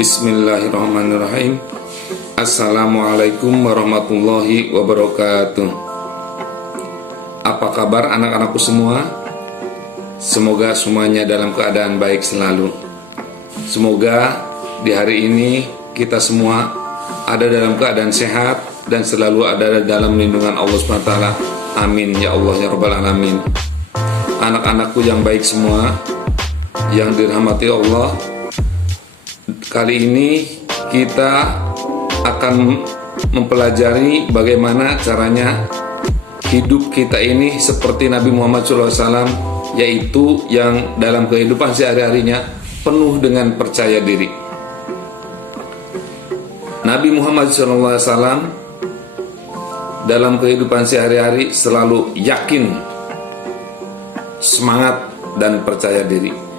Bismillahirrahmanirrahim. Assalamualaikum warahmatullahi wabarakatuh. Apa kabar anak-anakku semua? Semoga semuanya dalam keadaan baik selalu. Semoga di hari ini kita semua ada dalam keadaan sehat dan selalu ada dalam lindungan Allah SWT. Amin ya Allah ya Rabbal Alamin. Anak-anakku yang baik semua, yang dirahmati Allah, kali ini kita akan mempelajari bagaimana caranya hidup kita ini seperti Nabi Muhammad SAW, yaitu yang dalam kehidupan sehari-harinya penuh dengan percaya diri. Nabi Muhammad SAW dalam kehidupan sehari-hari selalu yakin, semangat, dan percaya diri.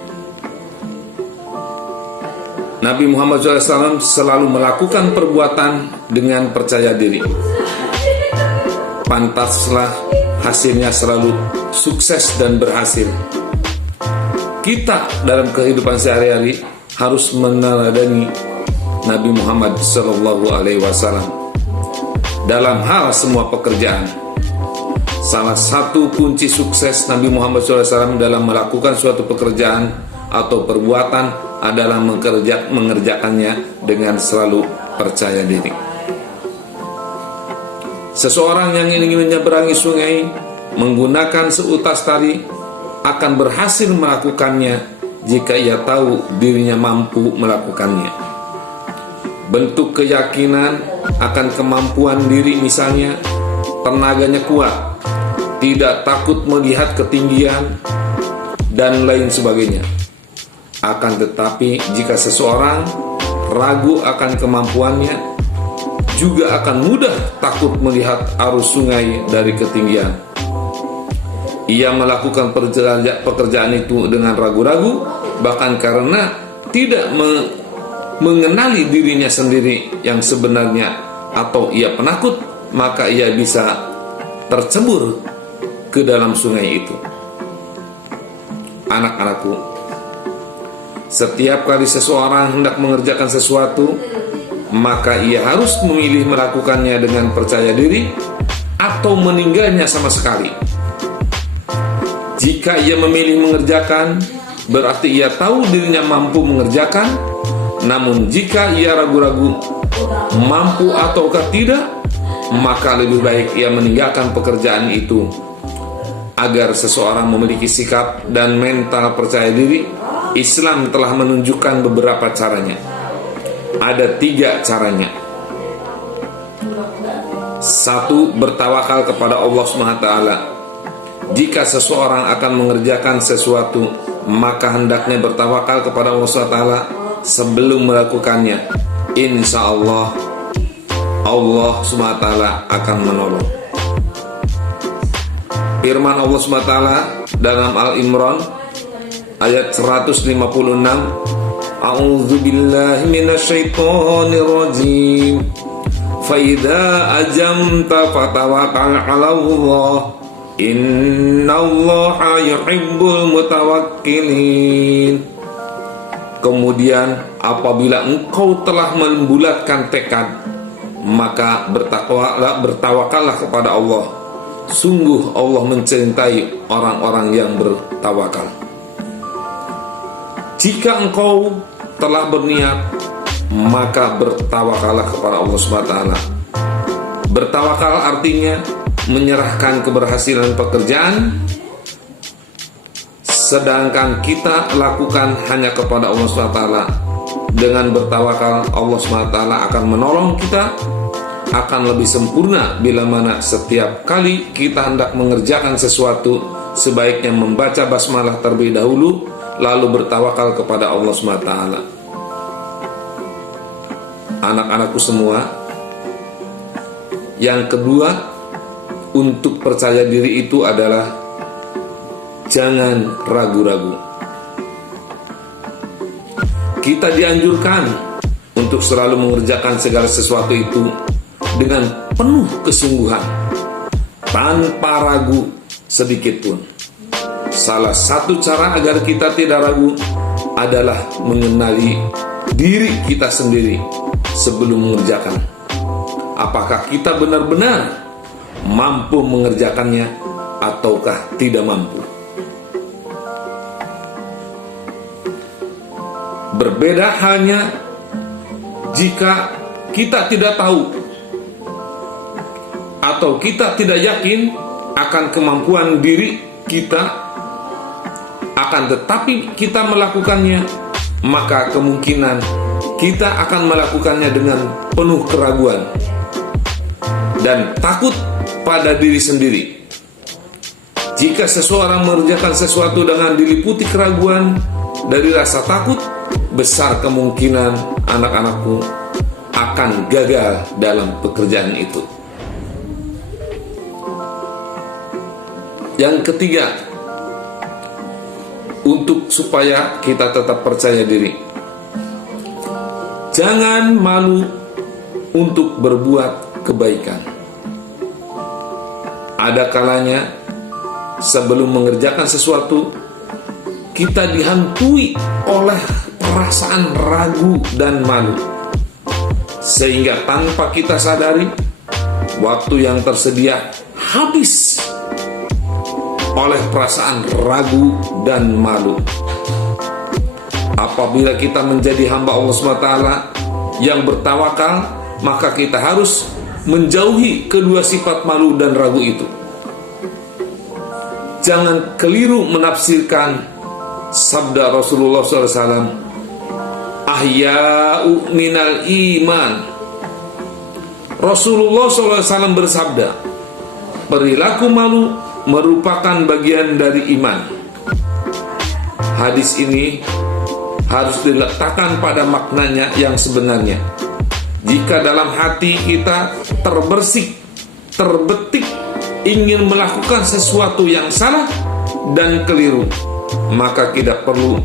Nabi Muhammad SAW selalu melakukan perbuatan dengan percaya diri. Pantaslah hasilnya selalu sukses dan berhasil. Kita dalam kehidupan sehari-hari harus meneladani Nabi Muhammad SAW dalam hal semua pekerjaan. Salah satu kunci sukses Nabi Muhammad SAW dalam melakukan suatu pekerjaan atau perbuatan adalah mengerjakannya dengan selalu percaya diri. Seseorang yang ingin menyeberangi sungai menggunakan seutas tali akan berhasil melakukannya jika ia tahu dirinya mampu melakukannya. Bentuk keyakinan akan kemampuan diri, misalnya tenaganya kuat, tidak takut melihat ketinggian, dan lain sebagainya. Akan tetapi jika seseorang ragu akan kemampuannya, juga akan mudah takut melihat arus sungai dari ketinggian. Ia melakukan pekerjaan itu dengan ragu-ragu, bahkan karena tidak mengenali dirinya sendiri yang sebenarnya, atau ia penakut, maka ia bisa tercebur ke dalam sungai itu. Anak-anakku, setiap kali seseorang hendak mengerjakan sesuatu, maka ia harus memilih melakukannya dengan percaya diri atau meninggalnya sama sekali. Jika ia memilih mengerjakan, berarti ia tahu dirinya mampu mengerjakan. Namun jika ia ragu-ragu mampu ataukah tidak, maka lebih baik ia meninggalkan pekerjaan itu. Agar seseorang memiliki sikap dan mental percaya diri, Islam telah menunjukkan beberapa caranya. Ada 3 caranya. 1. Bertawakal kepada Allah SWT. Jika seseorang akan mengerjakan sesuatu, maka hendaknya bertawakal kepada Allah SWT sebelum melakukannya. Insya Allah, Allah SWT akan menolong. Firman Allah SWT dalam Al-Imran ayat 156, A'udzu billahi minasyaitonir rajim. Fa idza ajamta fatawakkal 'ala Allah. Innallaha yuhibbul mutawakkilin. Kemudian apabila engkau telah membulatkan tekad, maka bertawakallah kepada Allah. Sungguh Allah mencintai orang-orang yang bertawakal. Jika engkau telah berniat, maka bertawakallah kepada Allah SWT. Bertawakal artinya menyerahkan keberhasilan pekerjaan, sedangkan kita lakukan hanya kepada Allah SWT. Dengan bertawakal, Allah SWT akan menolong kita, akan lebih sempurna bila mana setiap kali kita hendak mengerjakan sesuatu, sebaiknya membaca basmalah terlebih dahulu, lalu bertawakal kepada Allah SWT. Anak-anakku semua, yang kedua untuk percaya diri itu adalah jangan ragu-ragu. Kita dianjurkan untuk selalu mengerjakan segala sesuatu itu dengan penuh kesungguhan, tanpa ragu sedikit pun. Salah satu cara agar kita tidak ragu adalah mengenali diri kita sendiri sebelum mengerjakan. Apakah kita benar-benar mampu mengerjakannya ataukah tidak mampu? Berbeda halnya jika kita tidak tahu atau kita tidak yakin akan kemampuan diri kita, akan tetapi kita melakukannya, maka kemungkinan kita akan melakukannya dengan penuh keraguan dan takut pada diri sendiri. Jika seseorang mengerjakan sesuatu dengan diliputi keraguan dari rasa takut, besar kemungkinan anak-anakku akan gagal dalam pekerjaan itu. Yang ketiga, untuk supaya kita tetap percaya diri, jangan malu untuk berbuat kebaikan. Ada kalanya sebelum mengerjakan sesuatu, kita dihantui oleh perasaan ragu dan malu, sehingga tanpa kita sadari, waktu yang tersedia habis oleh perasaan ragu dan malu. Apabila kita menjadi hamba Allah SWT yang bertawakal, maka kita harus menjauhi kedua sifat malu dan ragu itu. Jangan keliru menafsirkan sabda Rasulullah SAW, ahya'u minal iman. Rasulullah SAW bersabda, perilaku malu merupakan bagian dari iman. Hadis ini harus diletakkan pada maknanya yang sebenarnya. Jika dalam hati kita terbetik ingin melakukan sesuatu yang salah dan keliru, maka kita perlu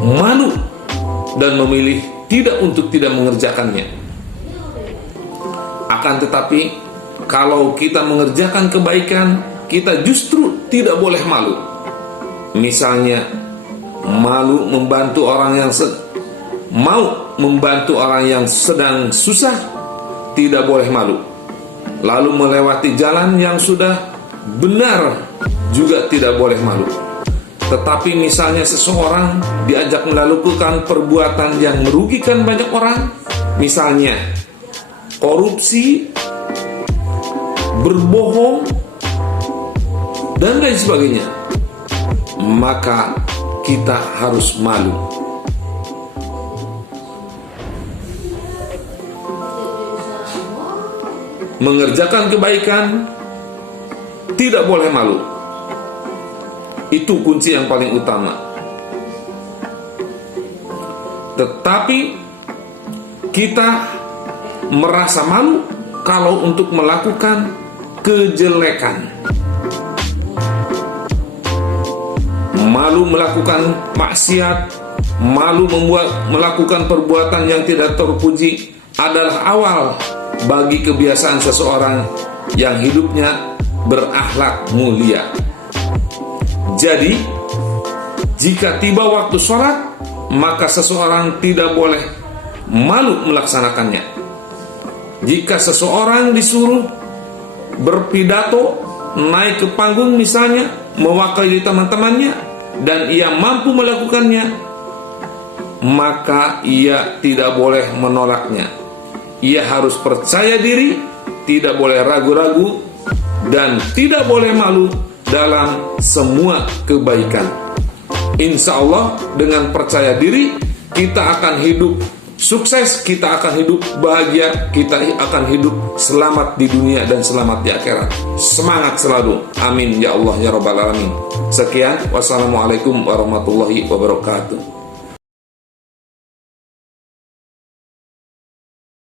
malu dan memilih untuk tidak mengerjakannya. Akan tetapi, kalau kita mengerjakan kebaikan, kita justru tidak boleh malu. Misalnya, malu membantu orang yang sedang susah, tidak boleh malu. Lalu melewati jalan yang sudah benar juga tidak boleh malu. Tetapi misalnya seseorang diajak melakukan perbuatan yang merugikan banyak orang, misalnya korupsi, berbohong, dan lain sebagainya, maka kita harus malu. Mengerjakan kebaikan tidak boleh malu. Itu kunci yang paling utama. Tetapi kita merasa malu kalau untuk melakukan kejelekan, malu melakukan maksiat, malu melakukan perbuatan yang tidak terpuji adalah awal bagi kebiasaan seseorang yang hidupnya berakhlak mulia. Jadi, jika tiba waktu sholat, maka seseorang tidak boleh malu melaksanakannya. Jika seseorang disuruh berpidato, naik ke panggung misalnya, mewakili teman-temannya, dan ia mampu melakukannya, maka ia tidak boleh menolaknya. Ia harus percaya diri, tidak boleh ragu-ragu, dan tidak boleh malu dalam semua kebaikan. Insya Allah dengan percaya diri, kita akan hidup sukses, kita akan hidup bahagia, kita akan hidup selamat di dunia dan selamat di akhirat. Semangat selalu. Amin ya Allah ya Rabbal Alamin. Sekian, wassalamualaikum warahmatullahi wabarakatuh.